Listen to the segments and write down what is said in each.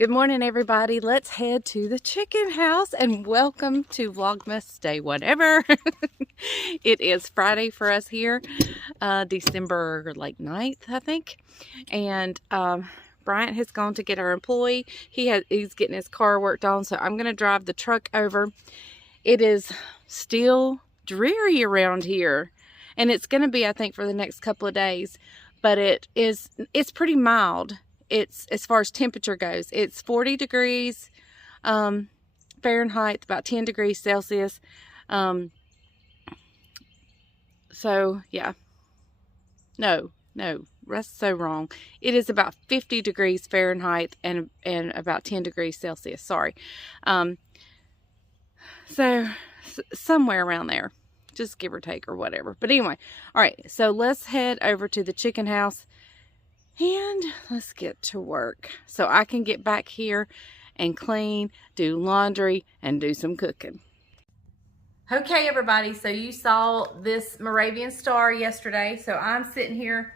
Good morning, everybody. Let's head to the chicken house and welcome to Vlogmas day whatever. It is Friday for us here, December 9th, I think. And Bryant has gone to get our employee. He's getting his car worked on, so I'm going to drive the truck over. It is still dreary around here, and it's going to be, I think, for the next couple of days. But it's pretty mild. It's, as far as temperature goes, it's 40 degrees Fahrenheit, about 10 degrees Celsius. So yeah, no, that's so wrong. It is about 50 degrees Fahrenheit and about 10 degrees Celsius. Sorry. So somewhere around there, just give or take or whatever. But anyway, all right. So let's head over to the chicken house. And let's get to work so I can get back here and clean, do laundry, and do some cooking. Okay, everybody, so you saw this Moravian star yesterday. So I'm sitting here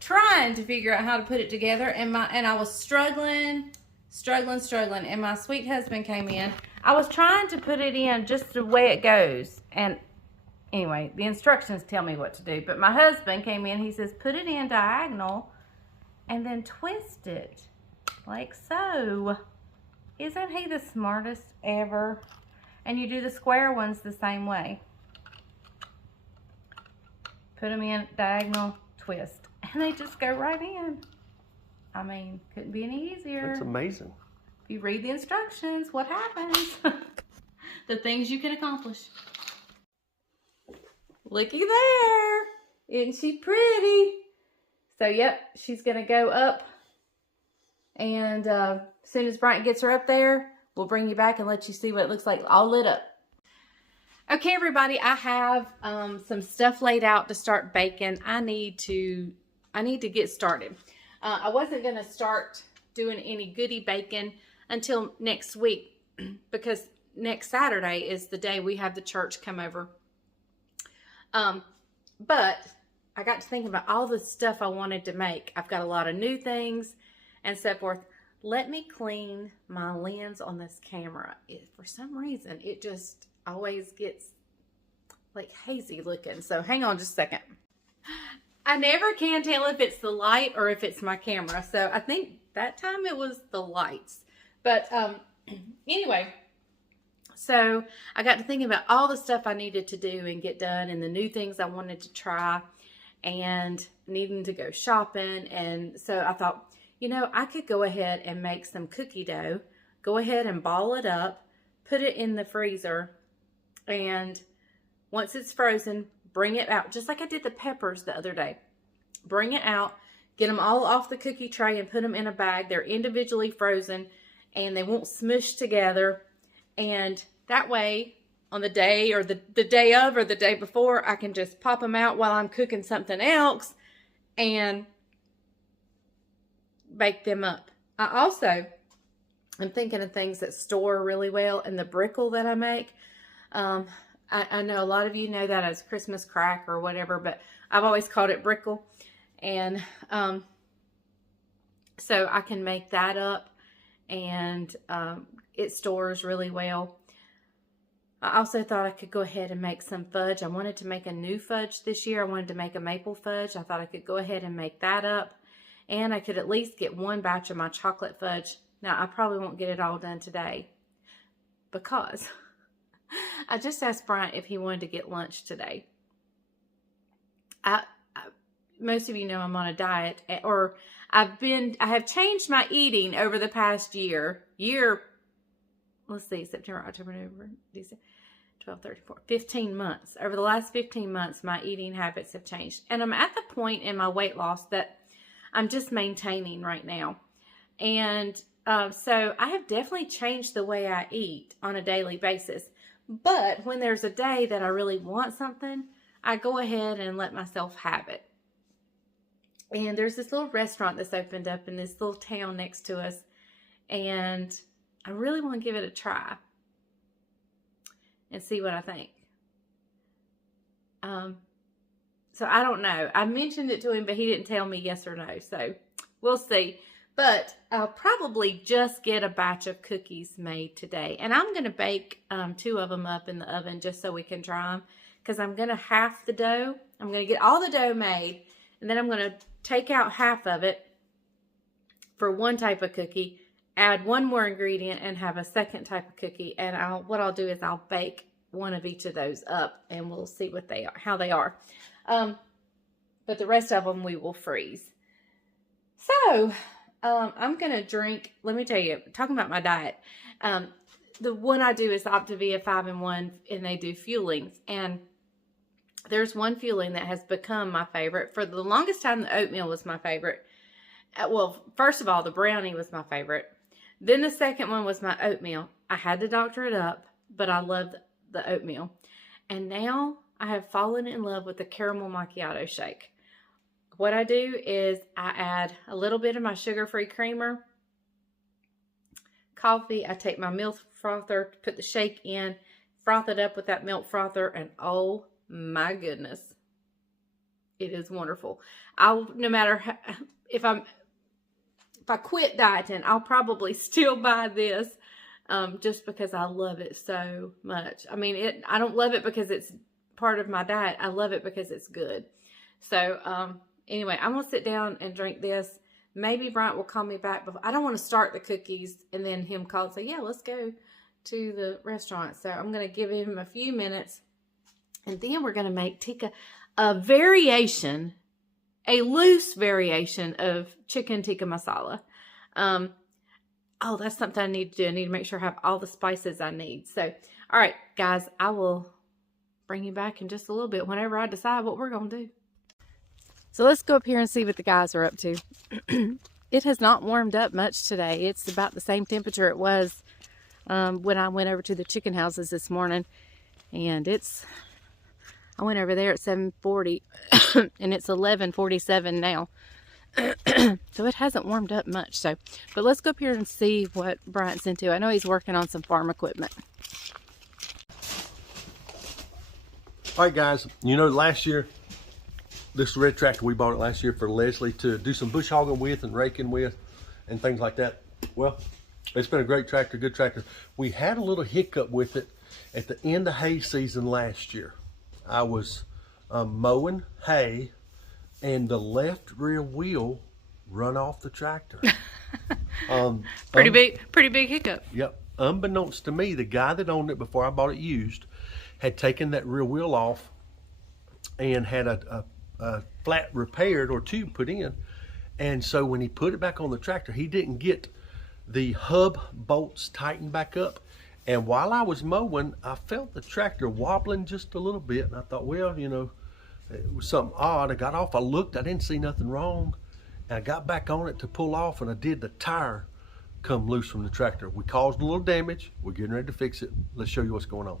trying to figure out how to put it together. And I was struggling. And my sweet husband came in. I was trying to put it in just the way it goes. And anyway, the instructions tell me what to do. But my husband came in. He says, put it in diagonal and then twist it like so. Isn't he the smartest ever? And you do the square ones the same way. Put them in diagonal, twist, and they just go right in. I mean, couldn't be any easier. That's amazing. If you read the instructions, what happens? The things you can accomplish. Looky there. Isn't she pretty? So, yep, she's going to go up, and as soon as Bryant gets her up there, we'll bring you back and let you see what it looks like all lit up. Okay, everybody, I have some stuff laid out to start baking. I need to get started. I wasn't going to start doing any goodie baking until next week because next Saturday is the day we have the church come over. But I got to thinking about all the stuff I wanted to make. I've got a lot of new things and so forth. Let me clean my lens on this camera. For some reason, it just always gets like hazy looking. So hang on just a second. I never can tell if it's the light or if it's my camera. So I think that time it was the lights. But anyway, so I got to thinking about all the stuff I needed to do and get done and the new things I wanted to try and needing to go shopping. And so I thought, you know, I could go ahead and make some cookie dough, go ahead and ball it up, put it in the freezer, and once it's frozen, bring it out, just like I did the peppers the other day. Bring it out, get them all off the cookie tray and put them in a bag. They're individually frozen and they won't smush together. And that way, on the day or the day of or the day before, I can just pop them out while I'm cooking something else and bake them up. I also am thinking of things that store really well, and the brickle that I make. I know a lot of you know that as Christmas crack or whatever, but I've always called it brickle. And so I can make that up, and it stores really well. I also thought I could go ahead and make some fudge. I wanted to make a new fudge this year. I wanted to make a maple fudge. I thought I could go ahead and make that up. And I could at least get one batch of my chocolate fudge. Now, I probably won't get it all done today because I just asked Bryant if he wanted to get lunch today. Most of you know I'm on a diet, or I have changed my eating over the past year. Let's see, September, October, November, December, 12, 13, 14, 15 months. Over the last 15 months, my eating habits have changed. And I'm at the point in my weight loss that I'm just maintaining right now. And so I have definitely changed the way I eat on a daily basis. But when there's a day that I really want something, I go ahead and let myself have it. And there's this little restaurant that's opened up in this little town next to us. And I really want to give it a try and see what I think. So I don't know. I mentioned it to him, but he didn't tell me yes or no. So we'll see. But I'll probably just get a batch of cookies made today. And I'm going to bake 2 of them up in the oven just so we can try them. Because I'm going to half the dough. I'm going to get all the dough made. And then I'm going to take out half of it for one type of cookie. Add one more ingredient and have a second type of cookie. And what I'll do is I'll bake one of each of those up. And we'll see what they are, how they are. But the rest of them we will freeze. So... I'm going to drink, let me tell you, talking about my diet, the one I do is Optavia 5-in-1, and they do fuelings. And there's one fueling that has become my favorite. For the longest time, the oatmeal was my favorite. Well, first of all, the brownie was my favorite. Then the second one was my oatmeal. I had to doctor it up, but I loved the oatmeal. And now I have fallen in love with the caramel macchiato shake. What I do is I add a little bit of my sugar-free creamer, coffee. I take my milk frother, put the shake in, froth it up with that milk frother, and oh my goodness, it is wonderful. No matter how, if I quit dieting, I'll probably still buy this just because I love it so much. I mean, I don't love it because it's part of my diet. I love it because it's good. So, anyway, I'm going to sit down and drink this. Maybe Bryant will call me back. Before. I don't want to start the cookies and then him call and say, yeah, let's go to the restaurant. So I'm going to give him a few minutes. And then we're going to make tikka, a loose variation of chicken tikka masala. Oh, that's something I need to do. I need to make sure I have all the spices I need. So, all right, guys, I will bring you back in just a little bit whenever I decide what we're going to do. So let's go up here and see what the guys are up to. It has not warmed up much today. It's about the same temperature it was when I went over to the chicken houses this morning. And I went over there at 7:40 and it's 11:47 now. So it hasn't warmed up much. But let's go up here and see what Bryant's into. I know he's working on some farm equipment. All right, guys, you know, last year, this red tractor, we bought it last year for Leslie to do some bush hogging with and raking with and things like that. Well, it's been a great tractor, good tractor. We had a little hiccup with it at the end of hay season last year. I was mowing hay and the left rear wheel run off the tractor. Pretty big hiccup. Yep. Unbeknownst to me, the guy that owned it before I bought it used had taken that rear wheel off and had a flat repaired or tube put in. And so when he put it back on the tractor, he didn't get the hub bolts tightened back up. And while I was mowing, I felt the tractor wobbling just a little bit. And I thought, well, you know, it was something odd. I got off, I looked, I didn't see nothing wrong. And I got back on it to pull off, and I did. The tire come loose from the tractor. We caused a little damage. We're getting ready to fix it. Let's show you what's going on.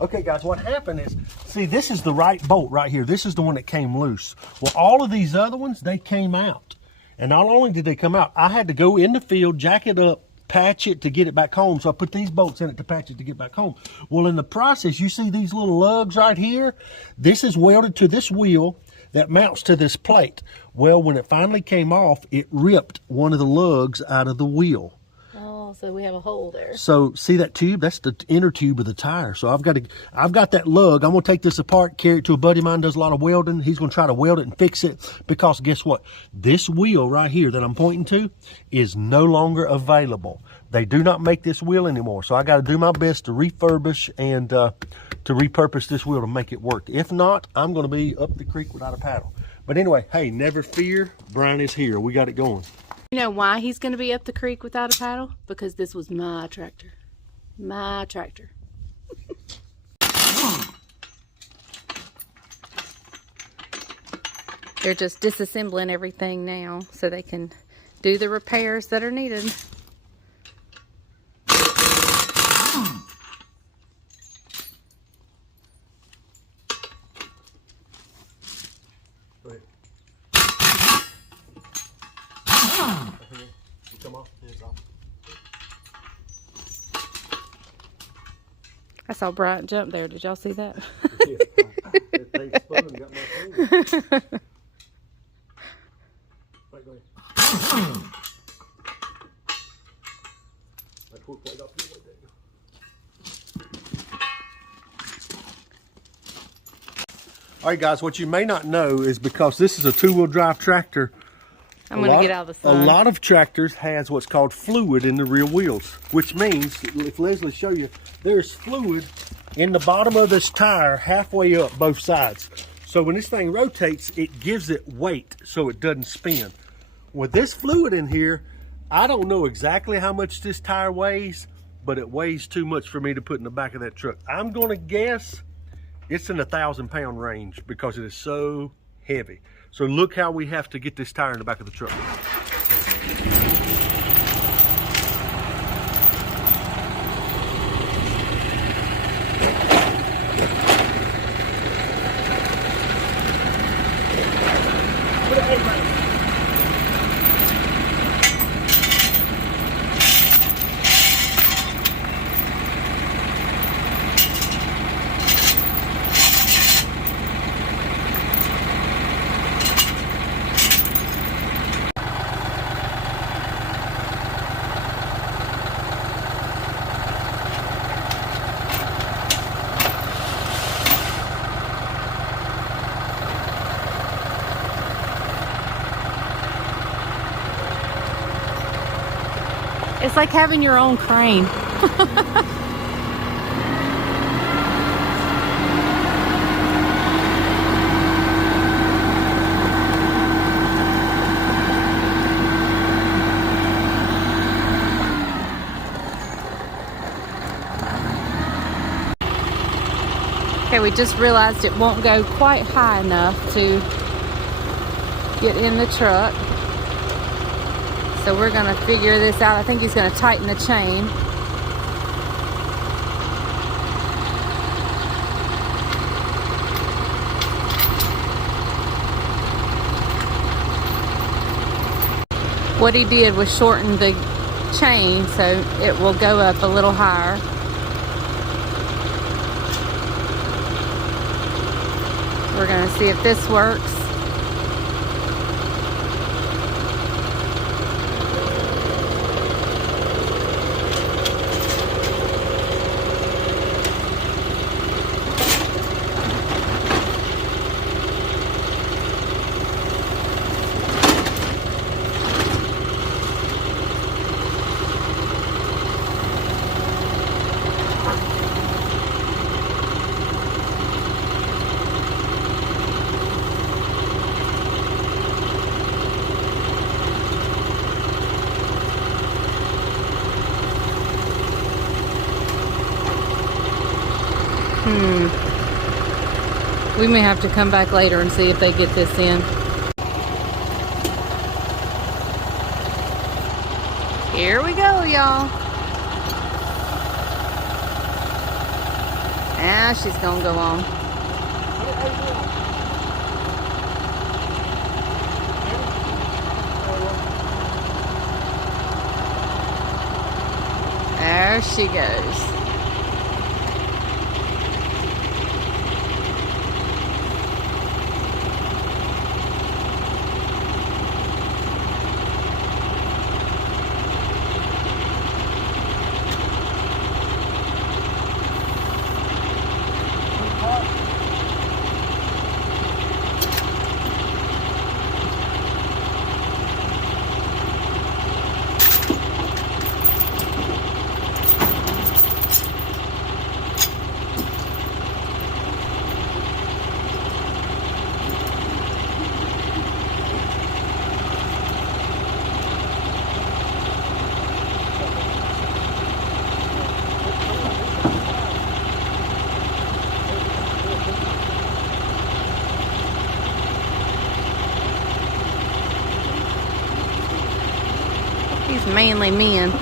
Okay, guys, what happened is, see, this is the right bolt right here. This is the one that came loose. Well, all of these other ones, they came out. And not only did they come out, I had to go in the field, jack it up, patch it to get it back home. So I put these bolts in it to patch it to get back home. Well, in the process, you see these little lugs right here? This is welded to this wheel that mounts to this plate. Well, when it finally came off, it ripped one of the lugs out of the wheel. Oh, so we have a hole there. So see that tube? That's the inner tube of the tire. So I've got that lug. I'm gonna take this apart, carry it to a buddy of mine, does a lot of welding. He's gonna try to weld it and fix it, because guess what? This wheel right here that I'm pointing to is no longer available. They do not make this wheel anymore. So I got to do my best to refurbish and to repurpose this wheel to make it work. If not, I'm gonna be up the creek without a paddle. But anyway, hey, never fear, Brian is here. We got it going. You know why he's going to be up the creek without a paddle? Because this was my tractor. My tractor. They're just disassembling everything now so they can do the repairs that are needed. I saw Bryant jump there. Did y'all see that? That thing spun and got my finger. Right, go ahead. All right, guys, what you may not know is because this is a two-wheel drive tractor, I'm going to get out of the sun. A lot of tractors has what's called fluid in the rear wheels, which means, if Leslie show you, there's fluid in the bottom of this tire halfway up both sides. So when this thing rotates, it gives it weight so it doesn't spin. With this fluid in here, I don't know exactly how much this tire weighs, but it weighs too much for me to put in the back of that truck. I'm going to guess it's in the 1,000-pound range because it is so heavy. So look how we have to get this tire in the back of the truck. It's like having your own crane. Okay, we just realized it won't go quite high enough to get in the truck. So we're gonna figure this out. I think he's gonna tighten the chain. What he did was shorten the chain so it will go up a little higher. We're gonna see if this works. We may have to come back later and see if they get this in. Here we go, y'all. Ah, she's gonna go on. There she goes. These manly men.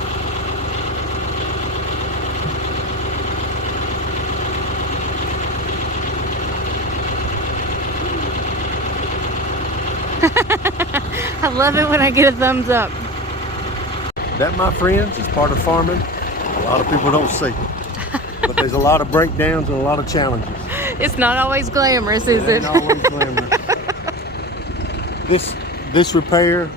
I love it when I get a thumbs up. That, my friends, is part of farming a lot of people don't see. But there's a lot of breakdowns and a lot of challenges. It's not always glamorous, is it? It ain't always glamorous. This repair,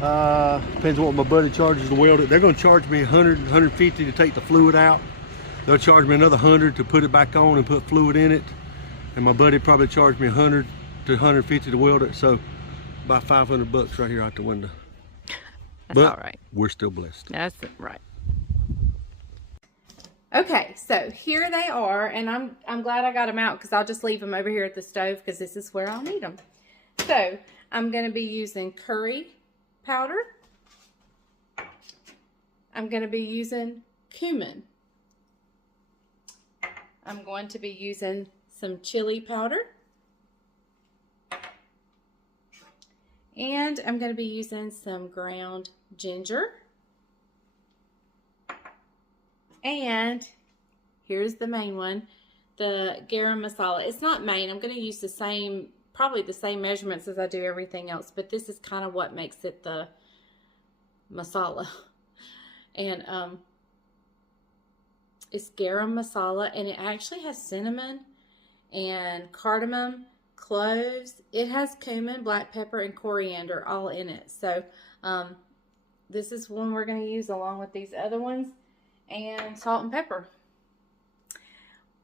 depends on what my buddy charges to weld it. They're going to charge me $100, $150 to take the fluid out. They'll charge me another $100 to put it back on and put fluid in it. And my buddy probably charged me 100 to 150 to weld it, so about 500 bucks right here out the window. That's all right. We're still blessed. That's right. Okay, so here they are, and I'm glad I got them out because I'll just leave them over here at the stove because this is where I'll need them. So I'm going to be using curry powder. I'm going to be using cumin. I'm going to be using some chili powder. And I'm going to be using some ground ginger. And here's the main one, the garam masala. It's not main. I'm going to use the same, probably the same measurements as I do everything else, but this is kind of what makes it the masala. And it's garam masala, and it actually has cinnamon and cardamom, cloves. It has cumin, black pepper, and coriander all in it. So this is one we're going to use along with these other ones. And salt and pepper.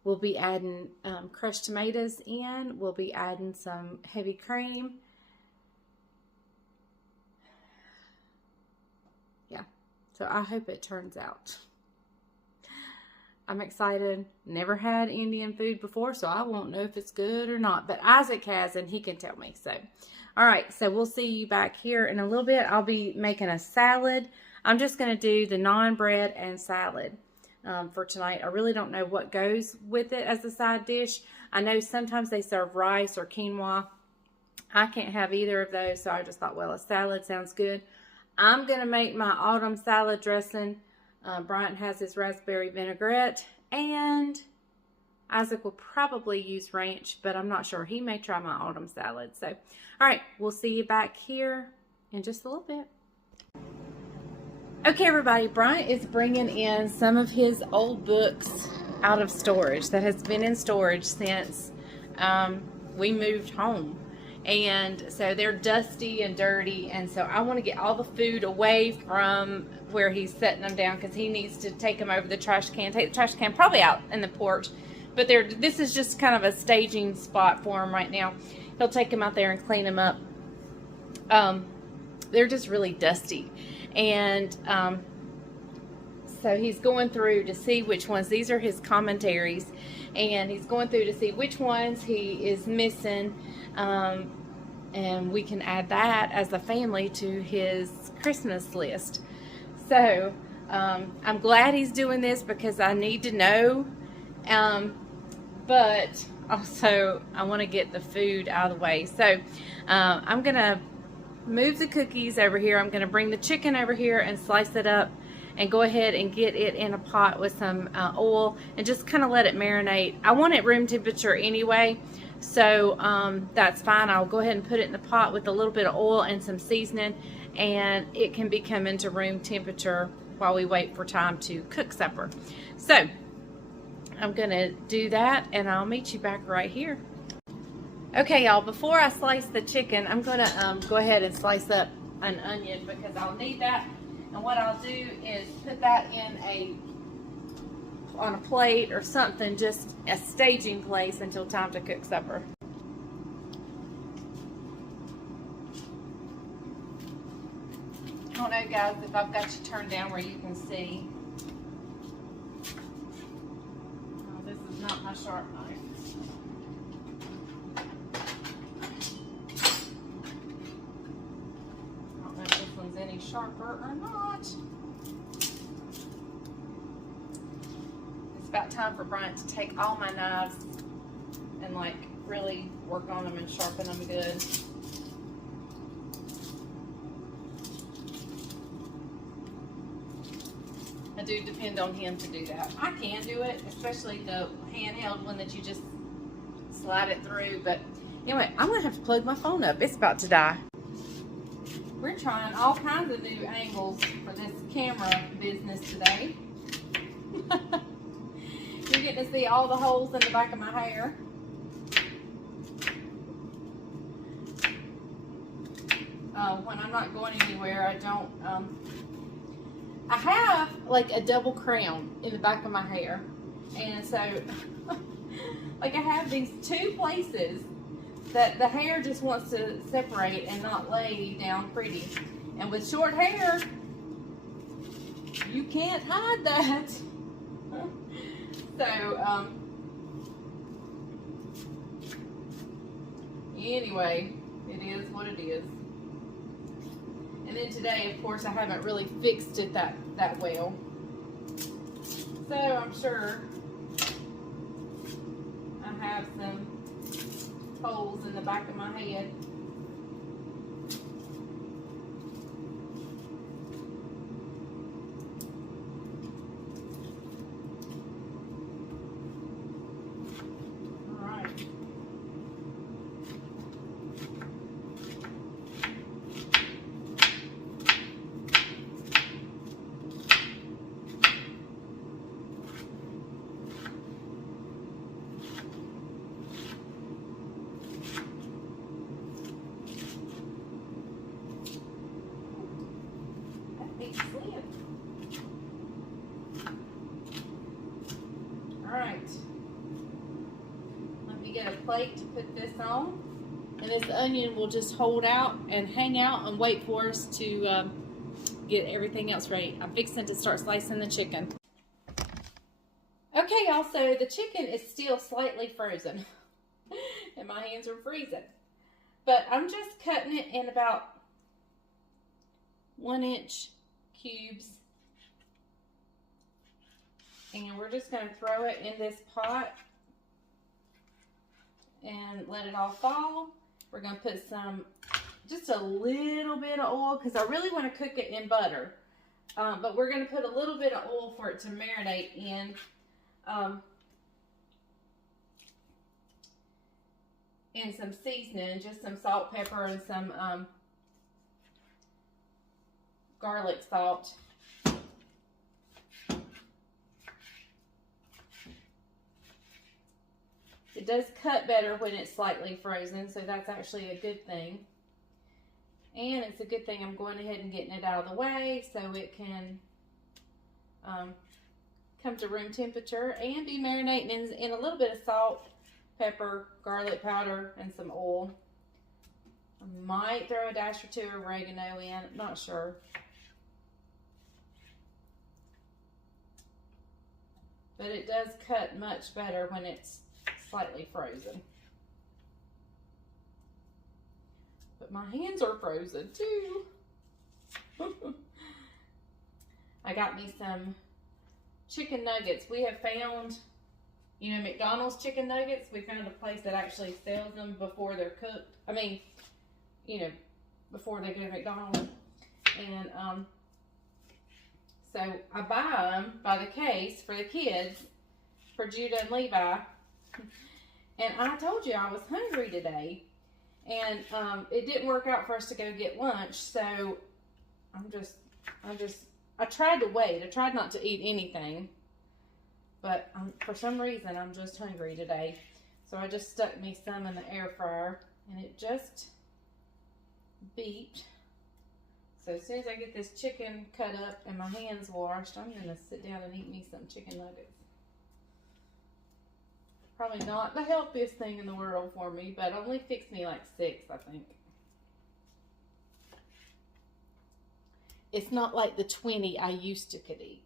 We'll be adding crushed tomatoes in. We'll be adding some heavy cream. Yeah, so I hope it turns out. I'm excited. Never had Indian food before, so I won't know if it's good or not. But Isaac has, and he can tell me. So, all right, so we'll see you back here in a little bit. I'll be making a salad. I'm just going to do the naan bread and salad for tonight. I really don't know what goes with it as a side dish. I know sometimes they serve rice or quinoa. I can't have either of those, so I just thought, well, a salad sounds good. I'm going to make my autumn salad dressing. Bryant has his raspberry vinaigrette, and Isaac will probably use ranch, but I'm not sure. He may try my autumn salad. So, all right, we'll see you back here in just a little bit. Okay, everybody, Bryant is bringing in some of his old books out of storage that has been in storage since we moved home. And so they're dusty and dirty, and so I want to get all the food away from where he's setting them down because he needs to take them over the trash can, take the trash can probably out in the porch. But this is just kind of a staging spot for him right now. He'll take them out there and clean them up. They're just really dusty. And so he's going through to see which ones, these are his commentaries, and he's going through to see which ones he is missing, and we can add that as a family to his Christmas list. So I'm glad he's doing this because I need to know, but also I want to get the food out of the way. So I'm going to move the cookies over here. I'm going to bring the chicken over here and slice it up and go ahead and get it in a pot with some oil and just kind of let it marinate. I want it room temperature anyway, so that's fine. I'll go ahead and put it in the pot with a little bit of oil and some seasoning, and it can be coming to room temperature while we wait for time to cook supper. So I'm going to do that, and I'll meet you back right here. Okay, y'all, before I slice the chicken, I'm going to go ahead and slice up an onion because I'll need that. And what I'll do is put that on a plate or something, just a staging place until time to cook supper. I don't know, guys, if I've got you turned down where you can see. Oh, this is not my sharp knife. Any sharper or not. It's about time for Bryant to take all my knives and like really work on them and sharpen them good. I do depend on him to do that. I can do it, especially the handheld one that you just slide it through, but anyway, I'm gonna have to plug my phone up. It's about to die. We're trying all kinds of new angles for this camera business today. You're getting to see all the holes in the back of my hair. When I'm not going anywhere, I don't, I have like a double crown in the back of my hair. And so Like I have these two places that the hair just wants to separate and not lay down pretty. And with short hair, you can't hide that. So, anyway, it is what it is. And then today, of course, I haven't really fixed it that well. So I'm sure I have some holes in the back of my head. Alright, let me get a plate to put this on, and this onion will just hold out and hang out and wait for us to get everything else ready. I'm fixing to start slicing the chicken. Okay, y'all, so the chicken is still slightly frozen and my hands are freezing, but I'm just cutting it in about 1-inch cubes. And we're just going to throw it in this pot and let it all fall. We're going to put just a little bit of oil, because I really want to cook it in butter. But we're going to put a little bit of oil for it to marinate in. And some seasoning, just some salt, pepper, and some garlic salt. It does cut better when it's slightly frozen, so that's actually a good thing. And it's a good thing I'm going ahead and getting it out of the way so it can come to room temperature and be marinating in a little bit of salt, pepper, garlic powder, and some oil. I might throw a dash or two of oregano in, I'm not sure. But it does cut much better when it's slightly frozen. But my hands are frozen too. I got me some chicken nuggets. We have found, you know, McDonald's chicken nuggets. We found a place that actually sells them before they're cooked. I mean, you know, before they go to McDonald's. And so I buy them by the case for the kids, for Judah and Levi. And I told you I was hungry today, and it didn't work out for us to go get lunch, so I tried to wait. I tried not to eat anything, but for some reason I'm just hungry today. So I just stuck me some in the air fryer, and it just beeped. So as soon as I get this chicken cut up and my hands washed, I'm gonna sit down and eat me some chicken nuggets. Probably not the healthiest thing in the world for me, but only fixed me like 6, I think. It's not like the 20 I used to could eat.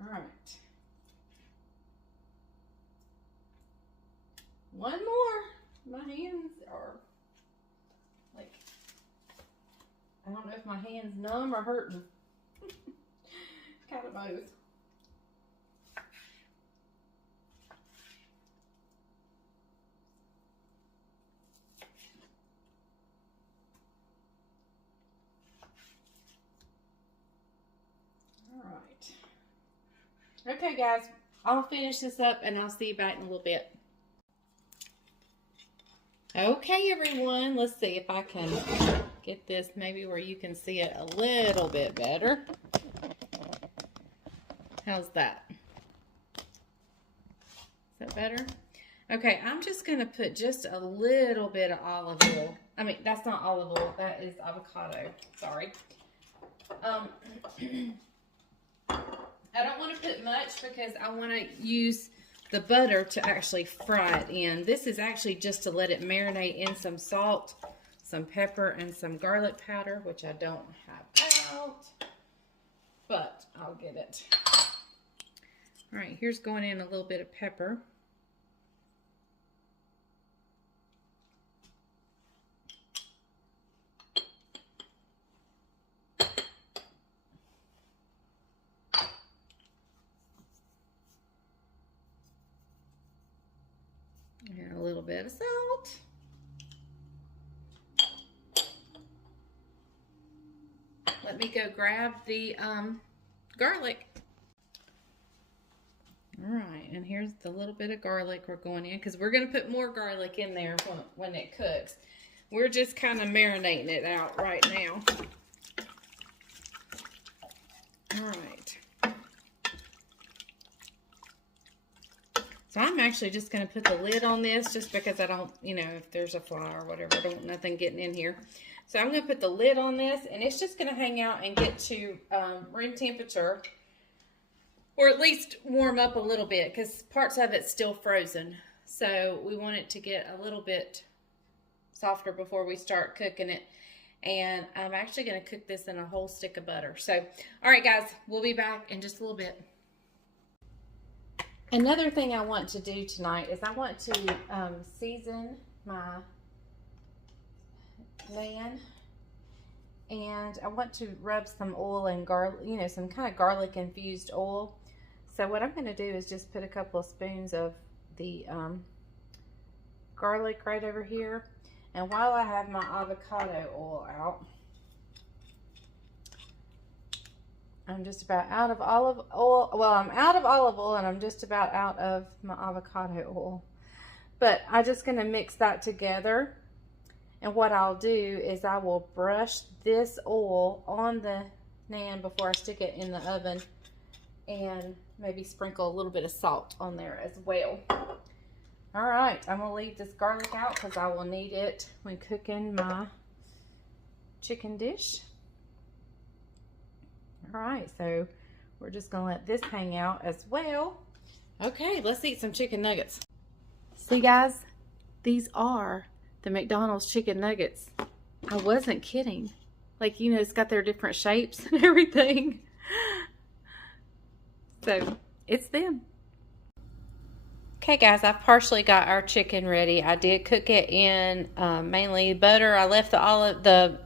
All right. One more. My hands are like, I don't know if my hand's numb or hurting. Kind of both. All right. Okay, guys, I'll finish this up and I'll see you back in a little bit. Okay, everyone, let's see if I can get this maybe where you can see it a little bit better. How's that? Is that better? Okay, I'm just going to put just a little bit of olive oil. I mean, that's not olive oil. That is avocado. Sorry. it much because I want to use the butter to actually fry it in. This is actually just to let it marinate in some salt, some pepper, and some garlic powder, which I don't have out, but I'll get it. All right, here's going in a little bit of pepper. And a little bit of salt. Let me go grab the garlic. All right, and here's the little bit of garlic we're going in, because we're going to put more garlic in there when it cooks. We're just kind of marinating it out right now. All right. So I'm actually just going to put the lid on this just because I don't, you know, if there's a fly or whatever, I don't want nothing getting in here. So I'm going to put the lid on this, and it's just going to hang out and get to room temperature, or at least warm up a little bit, because parts of it's still frozen. So we want it to get a little bit softer before we start cooking it. And I'm actually going to cook this in a whole stick of butter. So, all right, guys, we'll be back in just a little bit. Another thing I want to do tonight is I want to season my pan, and I want to rub some oil and garlic, you know, some kind of garlic infused oil. So what I'm going to do is just put a couple of spoons of the garlic right over here. And while I have my avocado oil out, I'm just about out of olive oil. Well, I'm out of olive oil, and I'm just about out of my avocado oil. But I'm just going to mix that together. And what I'll do is I will brush this oil on the naan before I stick it in the oven, and maybe sprinkle a little bit of salt on there as well. All right, I'm going to leave this garlic out because I will need it when cooking my chicken dish. All right, so we're just going to let this hang out as well. Okay, let's eat some chicken nuggets. See, guys, these are the McDonald's chicken nuggets. I wasn't kidding. Like, you know, it's got their different shapes and everything. So, it's them. Okay, guys, I've partially got our chicken ready. I did cook it in mainly butter. I left the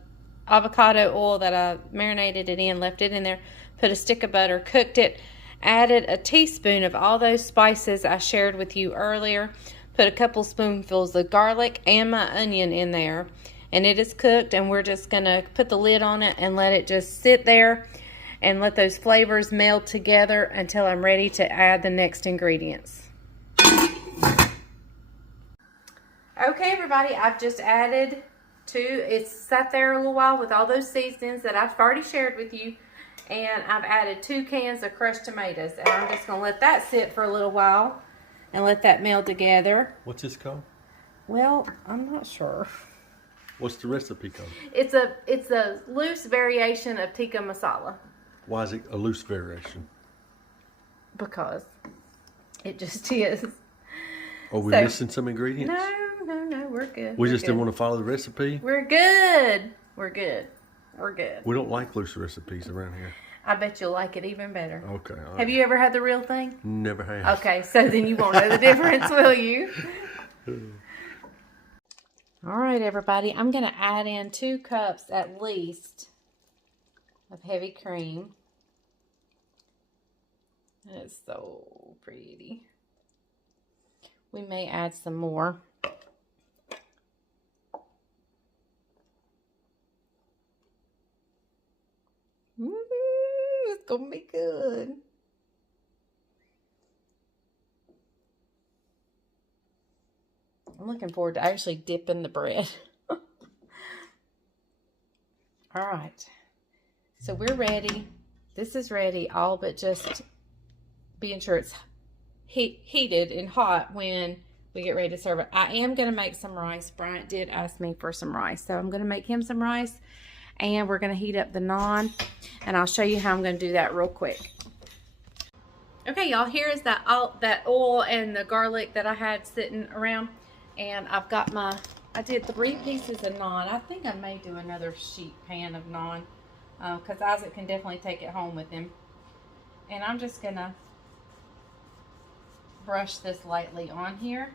avocado oil that I marinated it in, left it in there, put a stick of butter, cooked it, added a teaspoon of all those spices I shared with you earlier, put a couple spoonfuls of garlic and my onion in there, and it is cooked, and we're just going to put the lid on it and let it just sit there and let those flavors meld together until I'm ready to add the next ingredients. Okay, everybody, I've just added it's sat there a little while with all those seasonings that I've already shared with you, and I've added 2 cans of crushed tomatoes, and I'm just going to let that sit for a little while and let that meld together. What's this called? Well, I'm not sure. What's the recipe called? It's a loose variation of tikka masala. Why is it a loose variation? Because it just is. Are we missing some ingredients? No, we're good. We just didn't want to follow the recipe? We're good. We don't like loose recipes around here. I bet you'll like it even better. Okay. All right. Have you ever had the real thing? Never have. Okay, so then you won't know the difference, will you? All right, everybody. I'm going to add in 2 cups at least of heavy cream. It's so pretty. We may add some more. It's gonna be good. I'm looking forward to actually dipping the bread. All right. So we're ready. This is ready, all but just being sure it's heated and hot when we get ready to serve it. I am going to make some rice. Bryant did ask me for some rice, so I'm going to make him some rice, and we're going to heat up the naan, and I'll show you how I'm going to do that real quick. Okay, y'all, here is that oil and the garlic that I had sitting around. And I've got I did 3 pieces of naan. I think I may do another sheet pan of naan because Isaac can definitely take it home with him. And I'm just going to brush this lightly on here.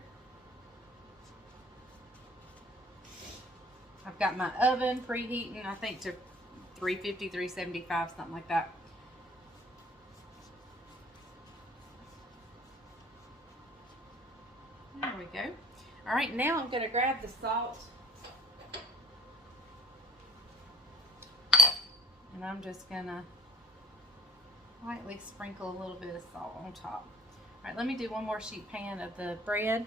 I've got my oven preheating, I think to 350, 375, something like that. There we go. All right, now I'm going to grab the salt. And I'm just going to lightly sprinkle a little bit of salt on top. All right, let me do one more sheet pan of the bread.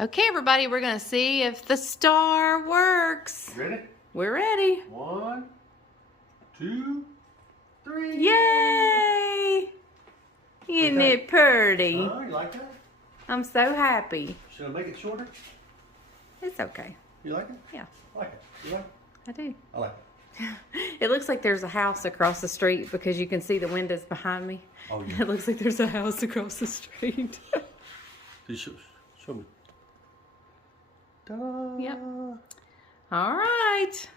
Okay, everybody, we're going to see if the star works. Ready? We're ready. 1, 2, 3. Yay! Isn't it pretty? You like that? I'm so happy. Should I make it shorter? It's okay. You like it? Yeah. I like it. You like it? I do. I like it. It looks like there's a house across the street because you can see the windows behind me. Oh, yeah. It looks like there's a house across the street. Show me. Ta-da. Yep. All right.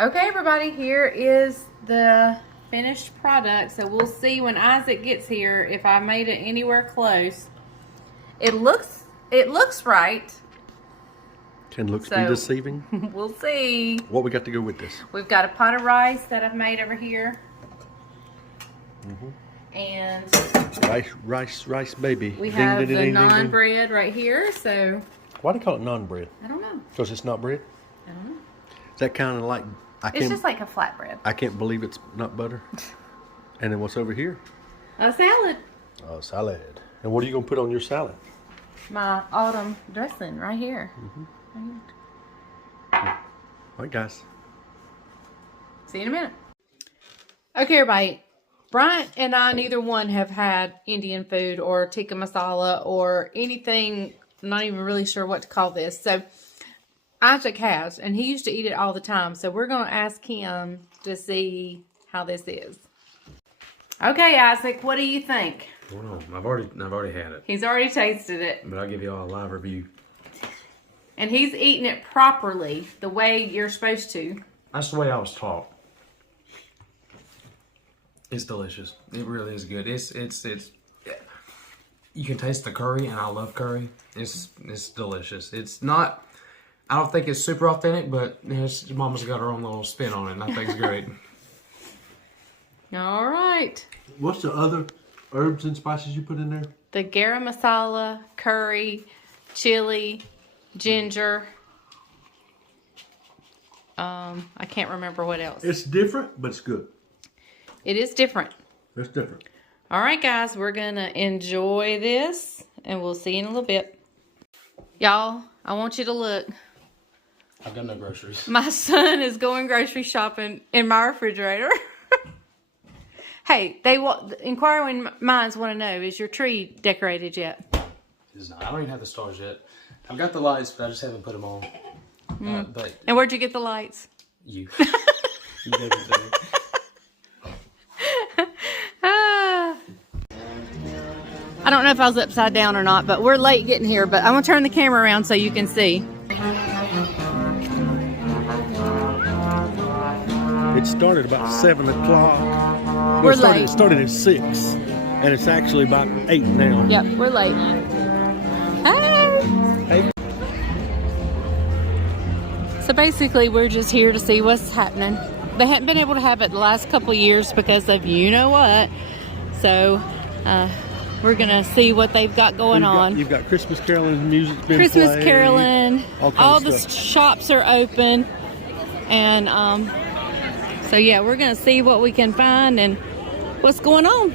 Okay, everybody, here is the finished product. So we'll see when Isaac gets here if I made it anywhere close. It looks right. Can looks be So, deceiving. We'll see. What we got to go with this? We've got a pot of rice that I've made over here. And Rice, baby. we Ding, have ding, the ding, ding, naan ding. bread right here. So Why do they call it naan bread? I don't know. Because it's not bread? I don't know. Is that kind of like, It's just like a flatbread. I can't believe it's not butter. And then what's over here? A salad. Oh, salad. And what are you going to put on your salad? My autumn dressing right here. All right, guys. See you in a minute. Okay, everybody. Bryant and I, neither one have had Indian food or tikka masala or anything. I'm not even really sure what to call this. So Isaac has, and he used to eat it all the time. So we're going to ask him to see how this is. Okay, Isaac, what do you think? Well, I've already had it, He's already tasted it. but I'll give you all a live review. And he's eating it properly, the way you're supposed to. That's the way I was taught. It's delicious. It really is good. It's you can taste the curry, and I love curry. It's delicious. It's not. I don't think it's super authentic, but Mama's got her own little spin on it, and I think it's great. All right. What's the other herbs and spices you put in there? The garam masala, curry, chili, ginger. I can't remember what else. It's different, but it's good. It is different. It's different. All right, guys, we're going to enjoy this, and we'll see you in a little bit. Y'all, I want you to look. I've got no groceries. My son is going grocery shopping in my refrigerator. Hey, inquiring minds want to know, is your tree decorated yet? It's not. I don't even have the stars yet. I've got the lights, but I just haven't put them on. But And where'd you get the lights? you gave it to me. I don't know if I was upside down or not, but we're late getting here. But I'm going to turn the camera around so you can see. It started about 7 o'clock. We're It late. started at 6, and it's actually about 8 now. Yep, we're late. Hey! So basically, we're just here to see what's happening. They hadn't been able to have it the last couple of years because of you know what. So, we're going to see what they've got going on. You've got Christmas caroling, music's been Christmas played, caroling. All kinds the of stuff. shops are open. And, so yeah, we're going to see what we can find and what's going on.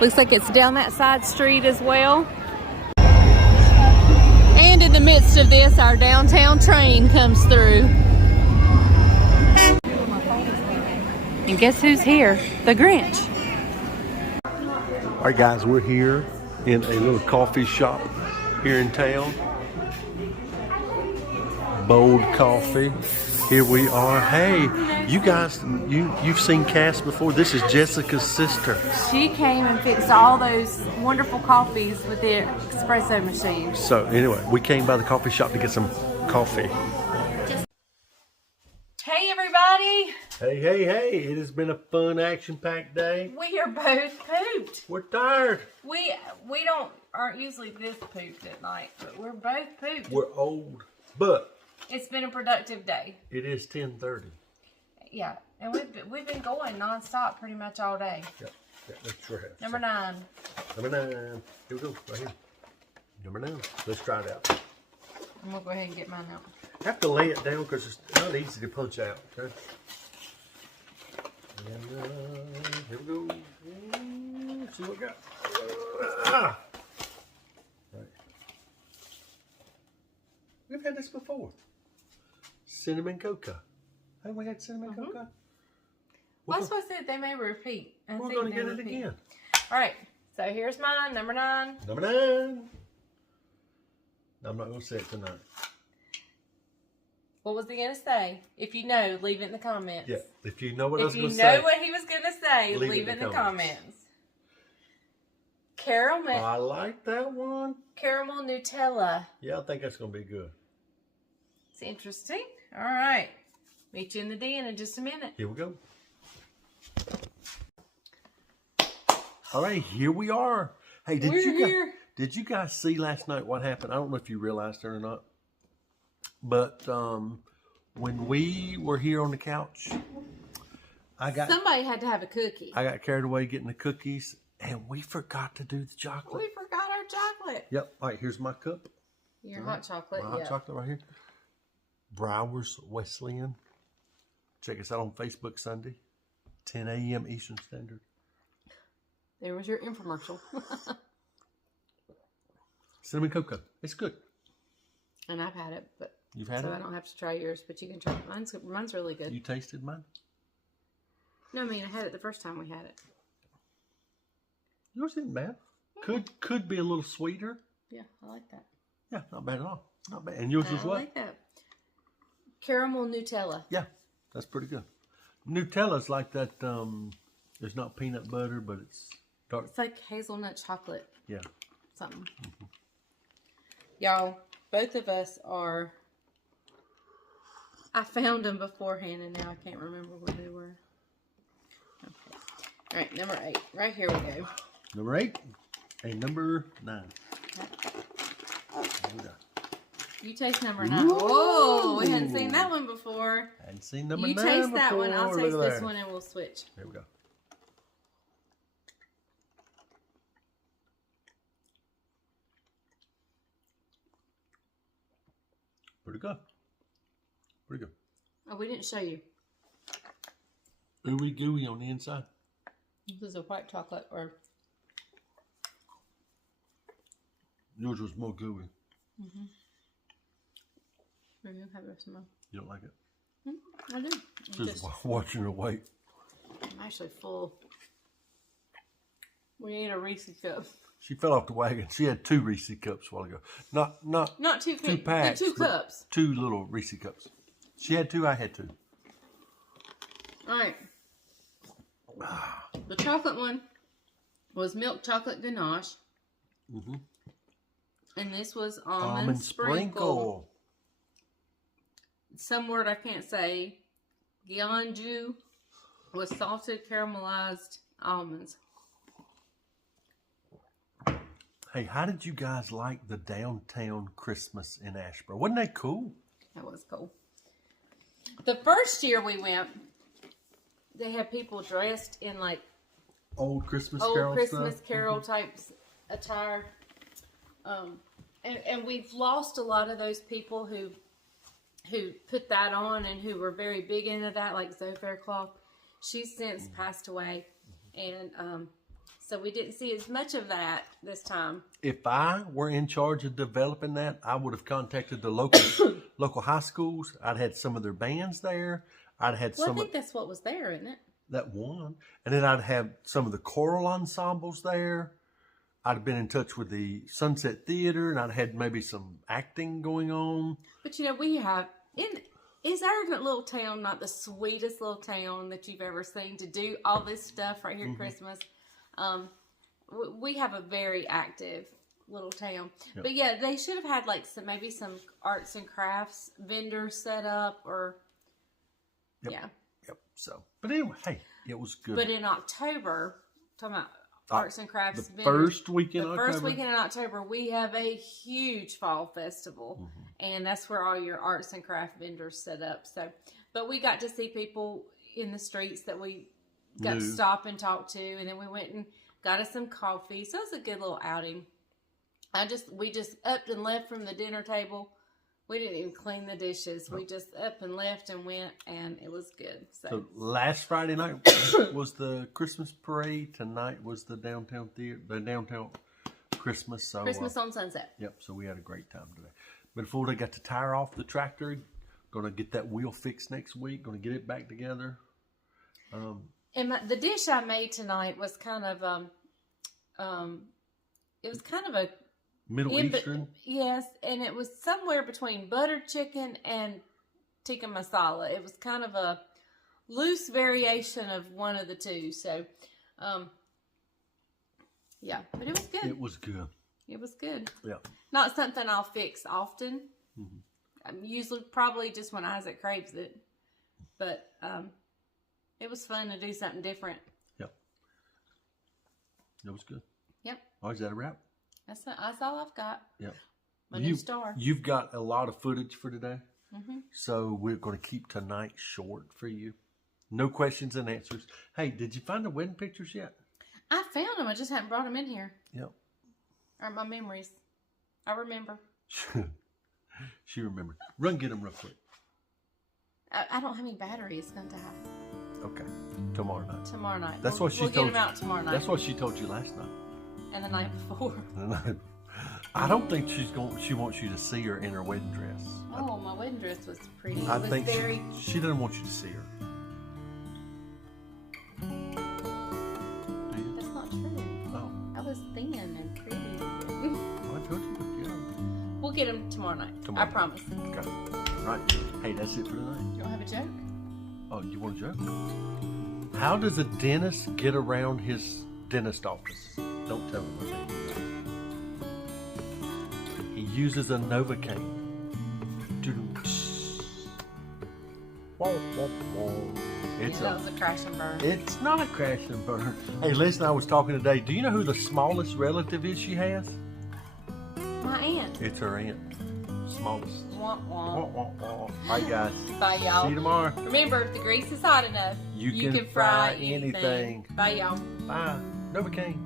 Looks like it's down that side street as well. And in the midst of this, our downtown train comes through. And guess who's here? The Grinch. All right, guys, we're here in a little coffee shop here in town. Bold Coffee. Here we are. Hey, you guys, you've seen Cass before. This is Jessica's sister. She came and fixed all those wonderful coffees with the espresso machine. So anyway, we came by the coffee shop to get some coffee. Hey everybody! Hey, it has been a fun, action-packed day. We are both pooped. We're tired. We aren't usually this pooped at night, but we're both pooped. We're old, but It's been a productive day. it is 10:30. Yeah, and we've been going non-stop pretty much all day. Yeah, that's right. Number 9. Number 9. Here we go, right here. Number 9. Let's try it out. I'm gonna go ahead and get mine out. I have to lay it down because it's not easy to punch out. Okay. And here we go. See what we got. Right. We've had this before. Cinnamon cocoa. Haven't we had cinnamon cocoa? Well, that's what I said. They may repeat. We're going to get it again. All right. So here's mine, number 9. Number 9. I'm not going to say it tonight. What was he going to say? If you know, leave it in the comments. Yeah. If you know what I was If going you to say. know what he was going to say, leave it in the comments. Caramel, I like that one. caramel Nutella. Yeah, I think that's going to be good. It's interesting. All right. Meet you in the den in just a minute. Here we go. All right, here we are. Hey, did you guys see last night what happened? I don't know if you realized it or not. But when we were here on the couch, Somebody had to have a cookie. I got carried away getting the cookies, and we forgot to do the chocolate. We forgot our chocolate. Yep. All right, here's my cup. Your hot chocolate, My hot chocolate right here. Browers Wesleyan. Check us out on Facebook Sunday, 10 a.m. Eastern Standard. There was your infomercial. Cinnamon cocoa. It's good. And I've had it, but You've had so it? I don't have to try yours, but you can try it. Mine's really good. You tasted mine? No, I mean I had it the first time we had it. Yours isn't bad. Could be a little sweeter. Yeah, I like that. Yeah, not bad at all. Not bad. And yours was I what? like that. Caramel Nutella. Yeah, that's pretty good. Nutella's like that. It's not peanut butter, but it's dark. It's like hazelnut chocolate. Yeah. Something. Y'all, both of us are. I found them beforehand, and now I can't remember where they were. Okay. All right, number 8. Right here we go. Number 8 and number 9. You taste number 9. Whoa, we hadn't seen that one before. Hadn't seen number 9 You taste that one, I'll before. taste Look at this there. one, and we'll switch. Here we go. Pretty good. Pretty good. Oh, we didn't show you. Ooey gooey on the inside. This is a white chocolate, or Yours was more gooey. maybe you'll have some more. You don't like it? I do. Just watching her weight. I'm actually full. We need a Reese's cup. She fell off the wagon. She had 2 Reese cups a while ago. Not two packs. 2 but cups. 2 little Reese cups. She had 2. I had 2. All right. The chocolate one was milk chocolate ganache. And this was almond sprinkle. Some word I can't say. Gyeongju was salted caramelized almonds. Hey, how did you guys like the downtown Christmas in Asheboro? Wasn't that cool? That was cool. The first year we went, they had people dressed in like Old Christmas old Carol Christmas stuff. Carol types attire. And we've lost a lot of those people who put that on and who were very big into that, like Zoe Faircloth. She's since passed away, and so we didn't see as much of that this time. If I were in charge of developing that, I would have contacted the local high schools. I'd had some of their bands there. I'd had Well, I some think that's what was there, isn't it? that one, and then I'd have some of the choral ensembles there. I'd have been in touch with the Sunset Theater, and I'd had maybe some acting going on. But you know, we have is our little town not the sweetest little town that you've ever seen to do all this stuff right here at Christmas? We have a very active little town. Yep. But yeah, they should have had like maybe some arts and crafts vendors set up or Yep. yeah. Yep. So, but anyway, hey, it was good. But in October, talking about arts and crafts the first weekend in October, we have a huge fall festival, and that's where all your arts and craft vendors set up. So, but we got to see people in the streets that we got to stop and talk to, and then we went and got us some coffee. So it was a good little outing. We just upped and left from the dinner table. We didn't even clean the dishes. We just up and left and went, and it was good. So last Friday night was the Christmas parade. Tonight was the downtown theater, the downtown Christmas. So Christmas on Sunset. Yep. So we had a great time today. But before they got to tire off the tractor, gonna get that wheel fixed next week. Gonna get it back together. And the dish I made tonight was kind of it was kind of a Middle Eastern. Yes, and it was somewhere between buttered chicken and tikka masala. It was kind of a loose variation of one of the two. So, yeah, but it was good. It was good. It was good. Yeah. Not something I'll fix often. I'm usually probably just when Isaac craves it. But it was fun to do something different. Yep. It was good. Yep. Oh, is that a wrap? That's all I've got. Yep. My new star. You've got a lot of footage for today. So we're going to keep tonight short for you. No questions and answers. Hey, did you find the wedding pictures yet? I found them. I just haven't brought them in here. Yep. Are my memories. I remember. She remembered. Run get them real quick. I don't have any batteries going to have. Okay. Tomorrow night. Tomorrow night. That's what she we'll told get them you. out tomorrow night. That's what she told you last night. And the night before. I don't think she wants you to see her in her wedding dress. Oh, my wedding dress was pretty. I It was think very. she doesn't want you to see her. Do you? That's not true. Oh. I was thin and pretty. Well, I told you. Yeah. We'll get them tomorrow night. I promise. Okay. Right. Hey, that's it for tonight. You don't have a joke? Oh, you want a joke? How does a dentist get around his dentist office? Don't tell him. He uses a Novocaine. It's That was a crash and burn. It's not a crash and burn. Hey, listen, I was talking today. Do you know who the smallest relative is she has? My aunt. It's her aunt. Smallest. Wah, wah. All right, guys. Bye, y'all. See you tomorrow. Remember, if the grease is hot enough, You can fry anything. Bye, y'all. Bye. Novocaine.